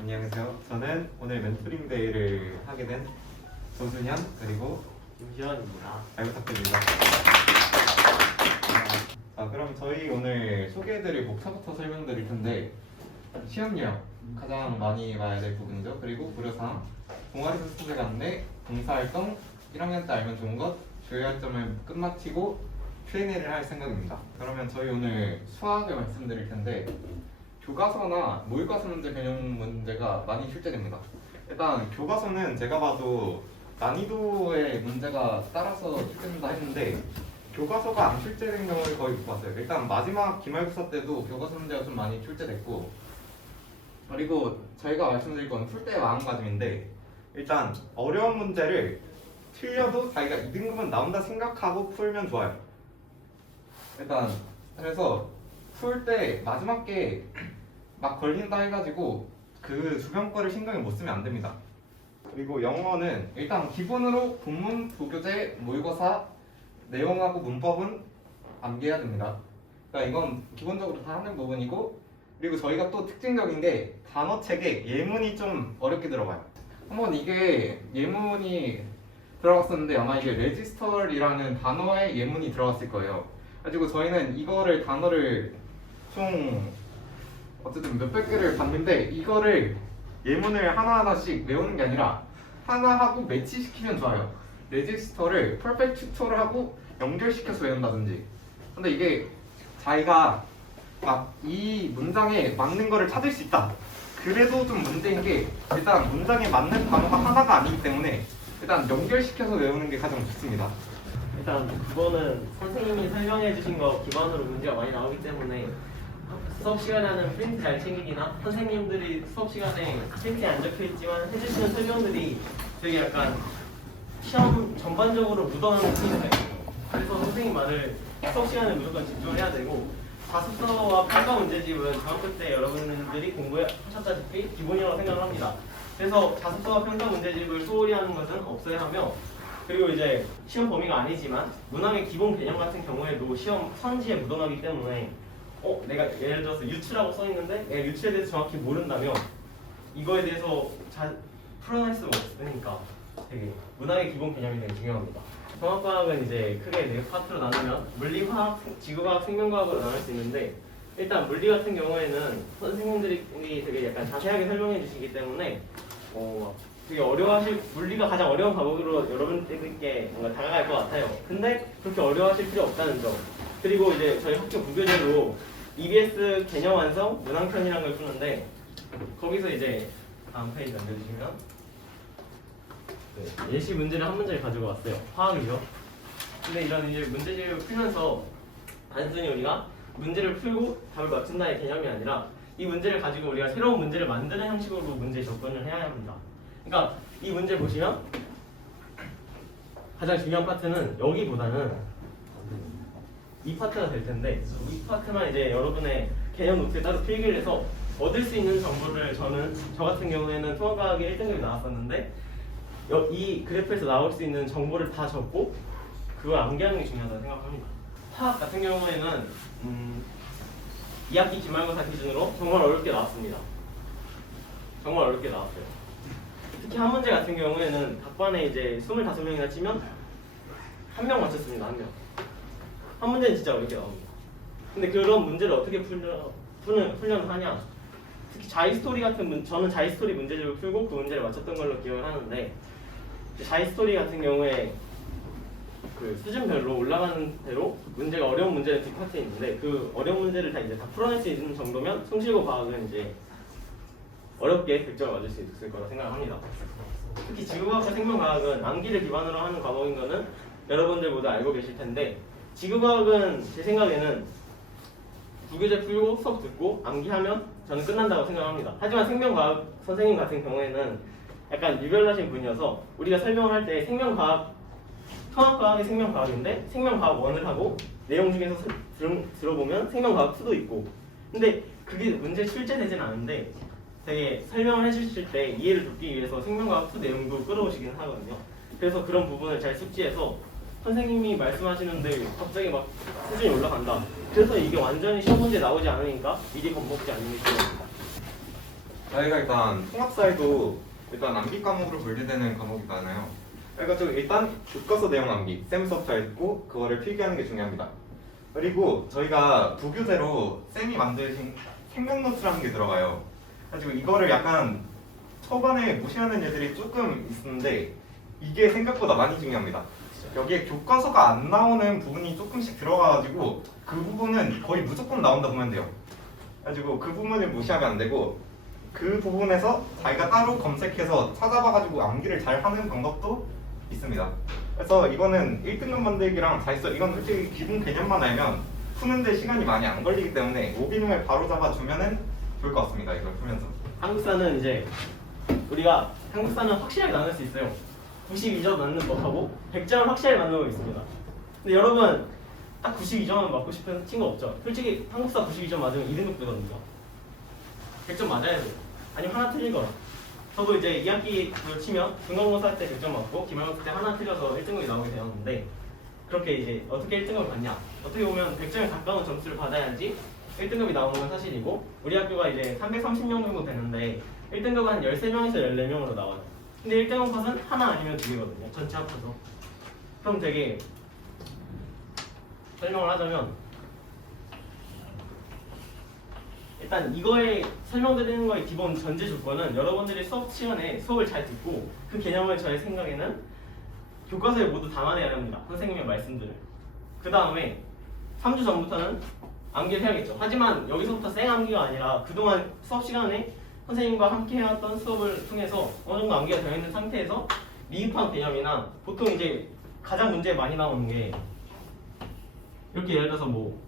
안녕하세요. 저는 오늘 멘토링 데이를 하게 된 조순현 그리고 김시현입니다. 잘 부탁드립니다. 자, 그럼 저희 오늘 소개해드릴 목차부터 설명드릴 텐데 시험령 가장 많이 봐야 될 부분이죠. 그리고 고려사항, 동아리 수습 안내, 봉사활동, 1학년 때 알면 좋은 것, 주요할 점을 끝마치고 Q&A를 할 생각입니다. 그러면 저희 오늘 수학을 말씀드릴 텐데 교과서나 모의고사 문제 개념 문제가 많이 출제됩니다. 일단 교과서는 제가 봐도 난이도의 문제가 따라서 출제된다 했는데 교과서가 안 출제된 경우를 거의 못 봤어요. 일단 마지막 기말고사 때도 교과서 문제가 좀 많이 출제됐고, 그리고 저희가 말씀드릴 건 풀때 마음가짐인데 일단 어려운 문제를 틀려도 자기가 2등급은 나온다 생각하고 풀면 좋아요. 일단 그래서 풀 때 마지막 게 막 걸린다 해가지고 그 주변 거를 신경을 못 쓰면 안 됩니다. 그리고 영어는 일단 기본으로 본문, 부교재, 모의고사 내용하고 문법은 암기해야 됩니다. 그러니까 이건 기본적으로 다 하는 부분이고, 그리고 저희가 또 특징적인 게 단어책에 예문이 좀 어렵게 들어가요. 한번 이게 예문이 들어갔었는데 아마 이게 레지스털이라는 단어에 예문이 들어갔을 거예요. 그래가지고 저희는 이거를 단어를 총 어쨌든 몇백 개를 봤는데 이거를 예문을 하나하나씩 외우는 게 아니라 하나 하고 매치시키면 좋아요. 레지스터를 퍼펙트 튜터를 하고 연결시켜서 외운다든지. 근데 이게 자기가 막 이 문장에 맞는 거를 찾을 수 있다. 그래도 좀 문제인 게 일단 문장에 맞는 단어가 하나가 아니기 때문에 일단 연결시켜서 외우는 게 가장 좋습니다. 일단 그거는 선생님이 설명해 주신 거 기반으로 문제가 많이 나오기 때문에 수업 시간에 하는 프린트 잘 챙기기나 선생님들이 수업 시간에 프린트에 안 적혀 있지만 해주시는 설명들이 되게 약간 시험 전반적으로 묻어나는 느낌이 있어요. 그래서 선생님 말을 수업 시간에 무조건 집중을 해야 되고, 자습서와 평가 문제집은 중학교 때 여러분들이 공부하셨다시피 기본이라고 생각을 합니다. 그래서 자습서와 평가 문제집을 소홀히 하는 것은 없어야 하며, 그리고 이제 시험 범위가 아니지만 문항의 기본 개념 같은 경우에도 시험 선지에 묻어나기 때문에 내가 예를 들어서 유추라고 써있는데 내가 유추에 대해서 정확히 모른다면 이거에 대해서 잘 풀어낼 수가 없으니까 되게 문항의 기본 개념이 되게 중요합니다. 종합과학은 이제 크게 네 파트로 나누면 물리화학, 지구과학, 생명과학으로 나눌 수 있는데, 일단 물리 같은 경우에는 선생님들이 되게 약간 자세하게 설명해 주시기 때문에 되게 어려워하실, 물리가 가장 어려운 과목으로 여러분들께 뭔가 다가갈 것 같아요. 근데 그렇게 어려워하실 필요 없다는 점. 그리고 이제 저희 학교 부교재로 EBS 개념 완성, 문항편이라는 걸 푸는데, 거기서 이제 다음 페이지 넘겨주시면 예시 문제를 한 문제를 가지고 왔어요. 화학이죠. 근데 이런 이제 문제집을 풀면서 단순히 우리가 문제를 풀고 답을 맞춘다의 개념이 아니라 이 문제를 가지고 우리가 새로운 문제를 만드는 형식으로 문제 접근을 해야 합니다. 그러니까 이 문제 보시면 가장 중요한 파트는 여기보다는 이 파트가 될 텐데, 이 파트만 이제 여러분의 개념 노트에 따로 필기를 해서 얻을 수 있는 정보를 저 같은 경우에는 통합과학에 1등급이 나왔었는데 이 그래프에서 나올 수 있는 정보를 다 적고 그걸 암기하는 게 중요하다고 생각합니다. 화학 같은 경우에는 2학기 기말고사 기준으로 정말 어렵게 나왔습니다. 정말 어렵게 나왔어요. 특히 한 문제 같은 경우에는 각반에 이제 25명이나 치면 한 명 맞췄습니다. 한 명. 한 문제는 진짜 어렵게 나옵니다. 근데 그런 문제를 어떻게 풀려면 하냐? 특히 자이스토리 같은 저는 자이스토리 문제집을 풀고 그 문제를 맞췄던 걸로 기억을 하는데, 자이스토리 같은 경우에 그 수준별로 올라가는 대로 문제가 어려운 문제는 뒷파트에 있는데 그 어려운 문제를 다 이제 다 풀어낼 수 있는 정도면 송실고 과학은 이제 어렵게 100점을 맞을 수 있을 거라 생각합니다. 특히 지구과학과 생명과학은 암기를 기반으로 하는 과목인 거는 여러분들 모두 알고 계실 텐데, 지구과학은 제 생각에는 부교재 풀고 수업 듣고 암기하면 저는 끝난다고 생각합니다. 하지만 생명과학 선생님 같은 경우에는 약간 유별나신 분이어서 우리가 설명을 할 때 생명과학, 통합과학이 생명과학인데 생명과학 1을 하고 내용 중에서 들어보면 생명과학 2도 있고, 근데 그게 문제에 출제되진 않은데 되게 설명을 해주실 때 이해를 돕기 위해서 생명과학 2 내용도 끌어오시긴 하거든요. 그래서 그런 부분을 잘 숙지해서 선생님이 말씀하시는데 갑자기 막 수준이 올라간다. 그래서 이게 완전히 시험 문제 나오지 않으니까 미리 겁먹지 않는 게 중요합니다. 저희가 일단 통합사회도 일단 암기 과목으로 분류되는 과목이잖아요. 그래가지고 일단 교과서 내용 암기, 쌤 수업 잘 듣고 그거를 필기하는 게 중요합니다. 그리고 저희가 부교재로 쌤이 만드신 생각노트라는 게 들어가요. 그래가지고 이거를 약간 초반에 무시하는 애들이 조금 있는데 이게 생각보다 많이 중요합니다. 여기에 교과서가 안 나오는 부분이 조금씩 들어가가지고 그 부분은 거의 무조건 나온다 보면 돼요. 그래가지고 그 부분을 무시하면 안 되고 그 부분에서 자기가 따로 검색해서 찾아봐가지고 암기를 잘 하는 방법도 있습니다. 그래서 이거는 1등급 만들기랑 다 있어. 이건 솔직히 기본 개념만 알면 푸는데 시간이 많이 안 걸리기 때문에 오비능을 바로 잡아주면은 좋을 것 같습니다. 이걸 풀면서. 한국사는 이제 우리가 한국사는 확실하게 나눌 수 있어요. 92점 맞는 법하고 100점을 확실하게 맞는 법이 있습니다. 근데 여러분 딱 92점은 맞고 싶은 친구 없죠? 솔직히 한국사 92점 맞으면 2등급 되거든요. 100점 맞아야 돼요. 아니면 하나 틀리거나. 저도 이제 2학기 치면 중간고사 할 때 100점 맞고 기말고사 때 하나 틀려서 1등급이 나오게 되었는데 그렇게 이제 어떻게 1등급을 받냐? 어떻게 보면 100점에 가까운 점수를 받아야지 1등급이 나오는 건 사실이고 우리 학교가 이제 330명 정도 되는데 1등급은 한 13명에서 14명으로 나와요. 근데 1등급 컷은 하나 아니면 두 개거든요. 전체 합쳐서. 그럼 되게 설명을 하자면 일단 이거에 설명드리는 거의 기본 전제 조건은 여러분들이 수업 시간에 수업을 잘 듣고 그 개념을 저의 생각에는 교과서에 모두 담아내야 합니다. 선생님의 말씀들을. 그 다음에 3주 전부터는 암기를 해야겠죠. 하지만 여기서부터 생암기가 아니라 그동안 수업 시간에 선생님과 함께 해왔던 수업을 통해서 어느 정도 암기가 되어 있는 상태에서 미흡한 개념이나 보통 이제 가장 문제에 많이 나오는 게 이렇게 예를 들어서 뭐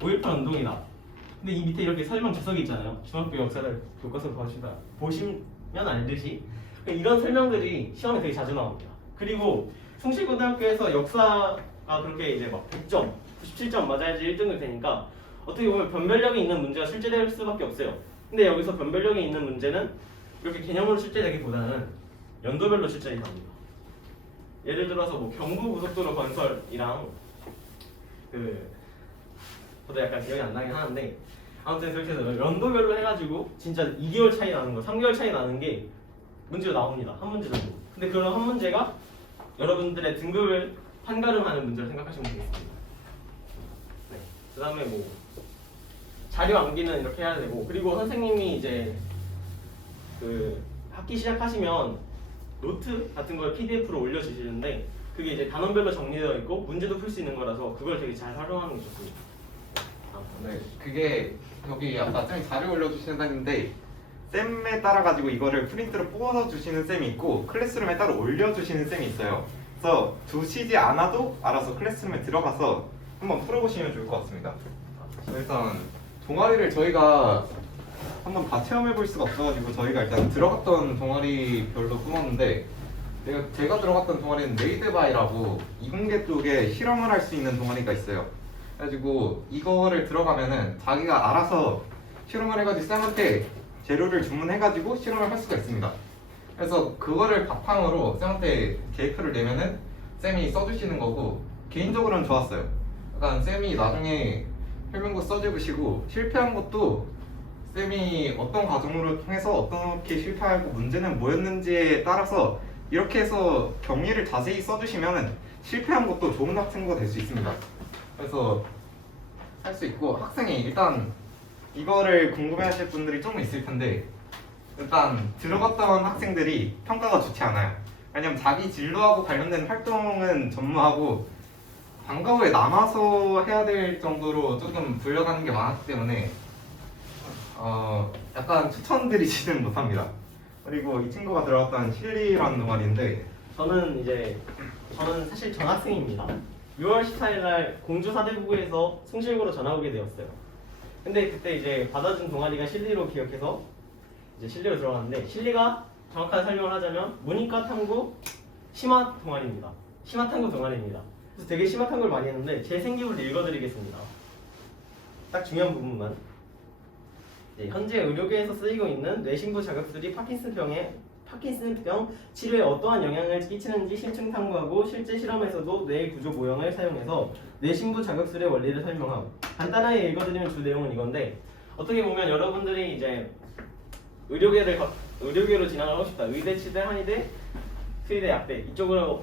5.18 운동이다. 근데 이 밑에 이렇게 설명 주석이 있잖아요. 중학교 역사를 교과서를 보시면 알듯이 이런 설명들이 시험에 되게 자주 나옵니다. 그리고 숭실고등학교에서 역사가 그렇게 이제 막 100점, 97점 맞아야지 1등급 되니까 어떻게 보면 변별력이 있는 문제가 출제될 수밖에 없어요. 근데 여기서 변별력이 있는 문제는 이렇게 개념으로 출제되기보다는 연도별로 출제가 됩니다. 예를 들어서 뭐 경부고속도로 건설이랑 저도 약간 기억이 안 나긴 하는데 아무튼 그렇게 해서 연도별로 해가지고 진짜 2개월 차이 나는 거, 3개월 차이 나는 게 문제가 나옵니다. 한 문제 정도. 근데 그런 한 문제가 여러분들의 등급을 판가름하는 문제를 생각하시면 되겠습니다. 네. 그 다음에 뭐 자료 암기는 이렇게 해야 되고 그리고 선생님이 이제 그 학기 시작하시면 노트 같은 걸 PDF로 올려주시는데 그게 이제 단원별로 정리되어 있고 문제도 풀 수 있는 거라서 그걸 되게 잘 활용하는 게 좋습니다. 네, 그게 여기 아까 쌤이 자료 올려주신다는데 쌤에 따라 가지고 이거를 프린트로 뽑아서 주시는 쌤이 있고 클래스룸에 따로 올려주시는 쌤이 있어요. 그래서 두시지 않아도 알아서 클래스룸에 들어가서 한번 풀어보시면 좋을 것 같습니다. 일단 동아리를 저희가 한번 다 체험해 볼 수가 없어가지고 저희가 일단 들어갔던 동아리별로 꾸몄는데 제가 들어갔던 동아리는 메이드바이라고 이공계 쪽에 실험을 할 수 있는 동아리가 있어요. 그래가지고 이거를 들어가면은 자기가 알아서 실험을 해가지고 쌤한테 재료를 주문해가지고 실험을 할 수가 있습니다. 그래서 그거를 바탕으로 쌤한테 계획표를 내면은 쌤이 써주시는 거고 개인적으로는 좋았어요. 약간 쌤이 나중에 설명도 써주시고 실패한 것도 쌤이 어떤 과정으로 통해서 어떻게 실패하고 문제는 뭐였는지에 따라서 이렇게 해서 경위를 자세히 써주시면 실패한 것도 좋은 학생부가 될 수 있습니다. 그래서 할 수 있고 학생이 일단 이거를 궁금해하실 분들이 좀 있을 텐데 일단 들어갔던 학생들이 평가가 좋지 않아요. 왜냐면 자기 진로하고 관련된 활동은 전무하고 방과 후에 남아서 해야 될 정도로 조금 불려가는 게 많았기 때문에 약간 추천드리지는 못합니다. 그리고 이 친구가 들어갔던 실리라는 동아리인데 저는 사실 전학생입니다. 6월 14일 날 공주 사대부고에서 숭실고로 전학 오게 되었어요. 근데 그때 이제 받아준 동아리가 실리로 기억해서 이제 실리로 들어갔는데 실리가 정확하게 설명을 하자면 문이과 탐구 심화 동아리입니다. 심화 탐구 동아리입니다. 그래서 되게 심화 탐구를 많이 했는데 제 생기부를 읽어드리겠습니다. 딱 중요한 부분만. 현재 의료계에서 쓰이고 있는 뇌신부 자극술이 파킨슨병 치료에 어떠한 영향을 끼치는지 심층 탐구하고 실제 실험에서도 뇌의 구조 모형을 사용해서 뇌신부 자극술의 원리를 설명하고 간단하게 읽어드리면 주 내용은 이건데 어떻게 보면 여러분들이 이제 의료계로 진학을 하고 싶다. 의대, 치대, 한의대, 수의대, 약대 이쪽으로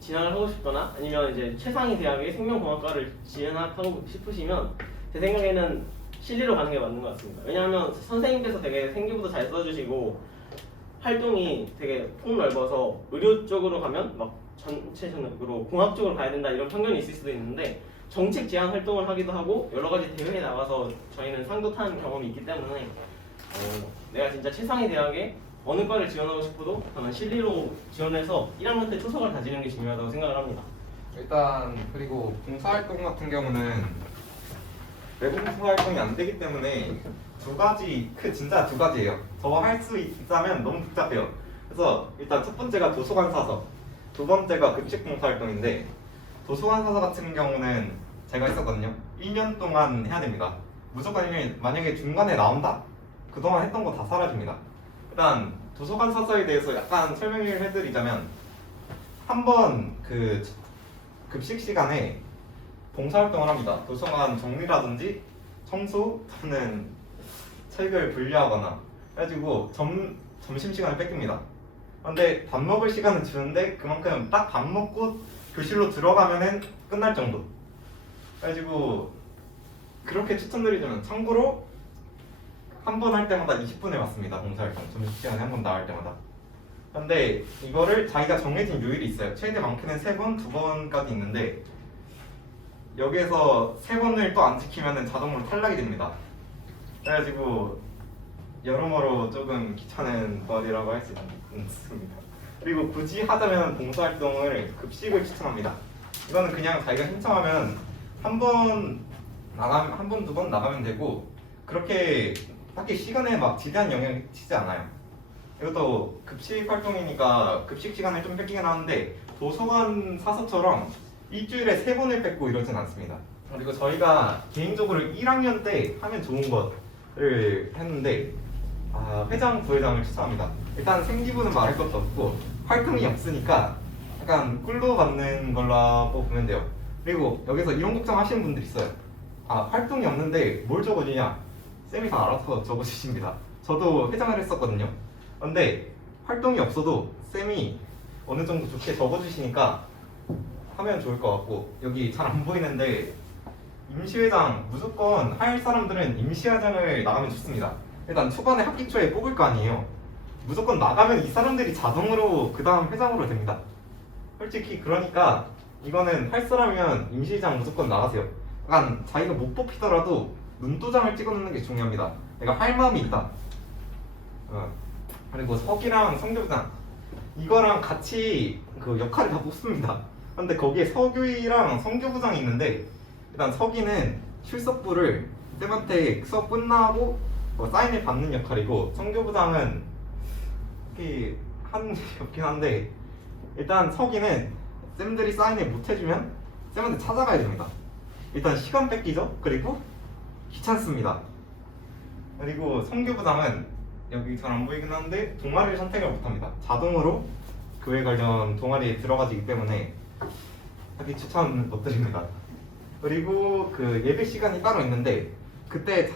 진학을 하고 싶거나 아니면 이제 최상위 대학의 생명공학과를 진학하고 싶으시면 제 생각에는 실리로 가는 게 맞는 것 같습니다. 왜냐하면 선생님께서 되게 생기부도 잘 써주시고 활동이 되게 폭넓어서 의료 쪽으로 가면 막 전체적으로 공학 쪽으로 가야 된다 이런 편견이 있을 수도 있는데 정책 제안 활동을 하기도 하고 여러 가지 대회에 나가서 저희는 상도 타는 경험이 있기 때문에 내가 진짜 최상위 대학에 어느 과를 지원하고 싶어도 저는 실리로 지원해서 1학년 때 초석을 다지는 게 중요하다고 생각을 합니다. 일단 그리고 봉사활동 같은 경우는 외부 봉사활동이 안 되기 때문에 진짜 두 가지예요. 더 할 수 있다면 너무 복잡해요. 그래서 일단 첫 번째가 도서관 사서, 두 번째가 급식 봉사활동인데 도서관 사서 같은 경우는 제가 했었거든요. 1년 동안 해야 됩니다. 무조건 1년, 만약에 중간에 나온다? 그동안 했던 거 다 사라집니다. 일단 도서관 사서에 대해서 약간 설명을 해드리자면 한번 그 급식 시간에 봉사활동을 합니다. 도서관 정리라든지 청소 또는 책을 분리하거나 해가지고 점심시간을 뺏깁니다. 근데 밥 먹을 시간은 주는데 그만큼 딱 밥 먹고 교실로 들어가면은 끝날 정도. 그래가지고 그렇게 추천드리자면 참고로 한 번 할 때마다 20분에 맞습니다. 봉사활동 점심시간에 한 번 나갈 때마다. 근데 이거를 자기가 정해진 요일이 있어요. 최대 많게는 3번, 2번까지 있는데 여기에서 3번을 또 안 지키면 자동으로 탈락이 됩니다. 그래가지고 여러모로 조금 귀찮은 거리라고 할 수 있습니다. 그리고 굳이 하자면 봉사활동을 급식을 추천합니다. 이거는 그냥 자기가 신청하면 한 번, 두 번 나가면 되고 그렇게 딱히 시간에 막 지대한 영향을 미치지 않아요. 이것도 급식 활동이니까 급식 시간을 좀 뺏기긴 하는데 도서관 사서처럼 일주일에 3번을 뺏고 이러진 않습니다. 그리고 저희가 개인적으로 1학년 때 하면 좋은 것을 했는데 회장, 부회장을 추천합니다. 일단 생기부는 말할 것도 없고 활동이 없으니까 약간 꿀로 받는 걸로 보면 돼요. 그리고 여기서 이런 걱정 하시는 분들 있어요. 활동이 없는데 뭘 적어주냐? 쌤이 다 알아서 적어주십니다. 저도 회장을 했었거든요. 근데 활동이 없어도 쌤이 어느 정도 좋게 적어주시니까 하면 좋을 것 같고 여기 잘 안 보이는데 임시회장 무조건 할 사람들은 임시회장을 나가면 좋습니다. 일단 초반에 학기 초에 뽑을 거 아니에요. 무조건 나가면 이 사람들이 자동으로 그 다음 회장으로 됩니다. 솔직히 그러니까 이거는 할 사람이면 임시회장 무조건 나가세요. 약간 자기가 못 뽑히더라도 눈도장을 찍어놓는 게 중요합니다. 내가 할 마음이 있다. 그리고 서기랑 성교부장 이거랑 같이 그 역할을 다 뽑습니다. 근데 거기에 서교이랑 성교부장이 있는데 일단 서기는 출석부를 쌤한테 수업 끝나고 사인을 받는 역할이고 성교부장은 특히 하는 일이 없긴 한데 일단 서기는 쌤들이 사인을 못 해주면 쌤한테 찾아가야 됩니다. 일단 시간 뺏기죠. 그리고 귀찮습니다. 그리고 성교부장은 여기 잘 안 보이긴 한데 동아리를 선택을 못합니다. 자동으로 교회 관련 동아리에 들어가지기 때문에 하기 추천 못 드립니다. 그리고 그 예배 시간이 따로 있는데 그때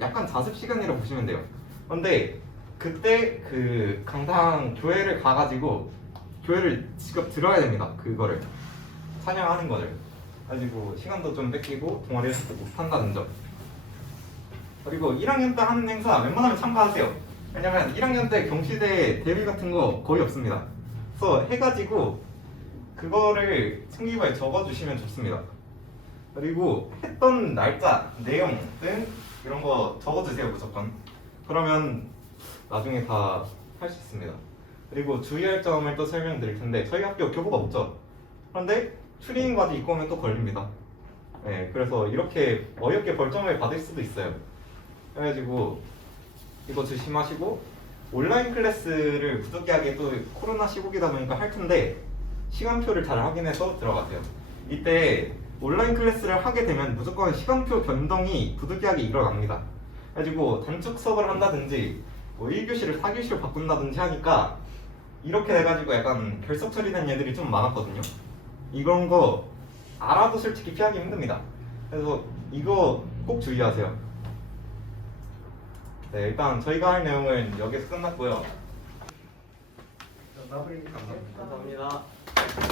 약간 자습 시간이라고 보시면 돼요. 근데 그때 그 강당 교회를 가가지고 교회를 직접 들어야 됩니다. 그거를 찬양하는 거를 가지고 시간도 좀 뺏기고 동아리를 못한다는 점. 그리고 1학년 때 하는 행사 웬만하면 참가하세요. 왜냐면 1학년 때 경시대 대회 같은 거 거의 없습니다. 그래서 해가지고 그거를 승기부에 적어주시면 좋습니다. 그리고 했던 날짜, 내용 등 이런 거 적어주세요 무조건. 그러면 나중에 다 할 수 있습니다. 그리고 주의할 점을 또 설명드릴 텐데 저희 학교 교복 없죠. 그런데 추리닝 바지 입고 오면 또 걸립니다. 네, 그래서 이렇게 어이없게 벌점을 받을 수도 있어요. 그래가지고 이거 조심하시고 온라인 클래스를 부득이하게 또 코로나 시국이다 보니까 할 텐데 시간표를 잘 확인해서 들어가세요. 이때 온라인 클래스를 하게 되면 무조건 시간표 변동이 부득이하게 일어납니다. 그래가지고 단축 수업을 한다든지 뭐 1교시를 4교시로 바꾼다든지 하니까 이렇게 돼가지고 약간 결석 처리된 애들이 좀 많았거든요. 이런 거 알아도 솔직히 피하기 힘듭니다. 그래서 이거 꼭 주의하세요. 네, 일단 저희가 할 내용은 여기서 끝났고요. 마무리. 감사합니다. 감사합니다.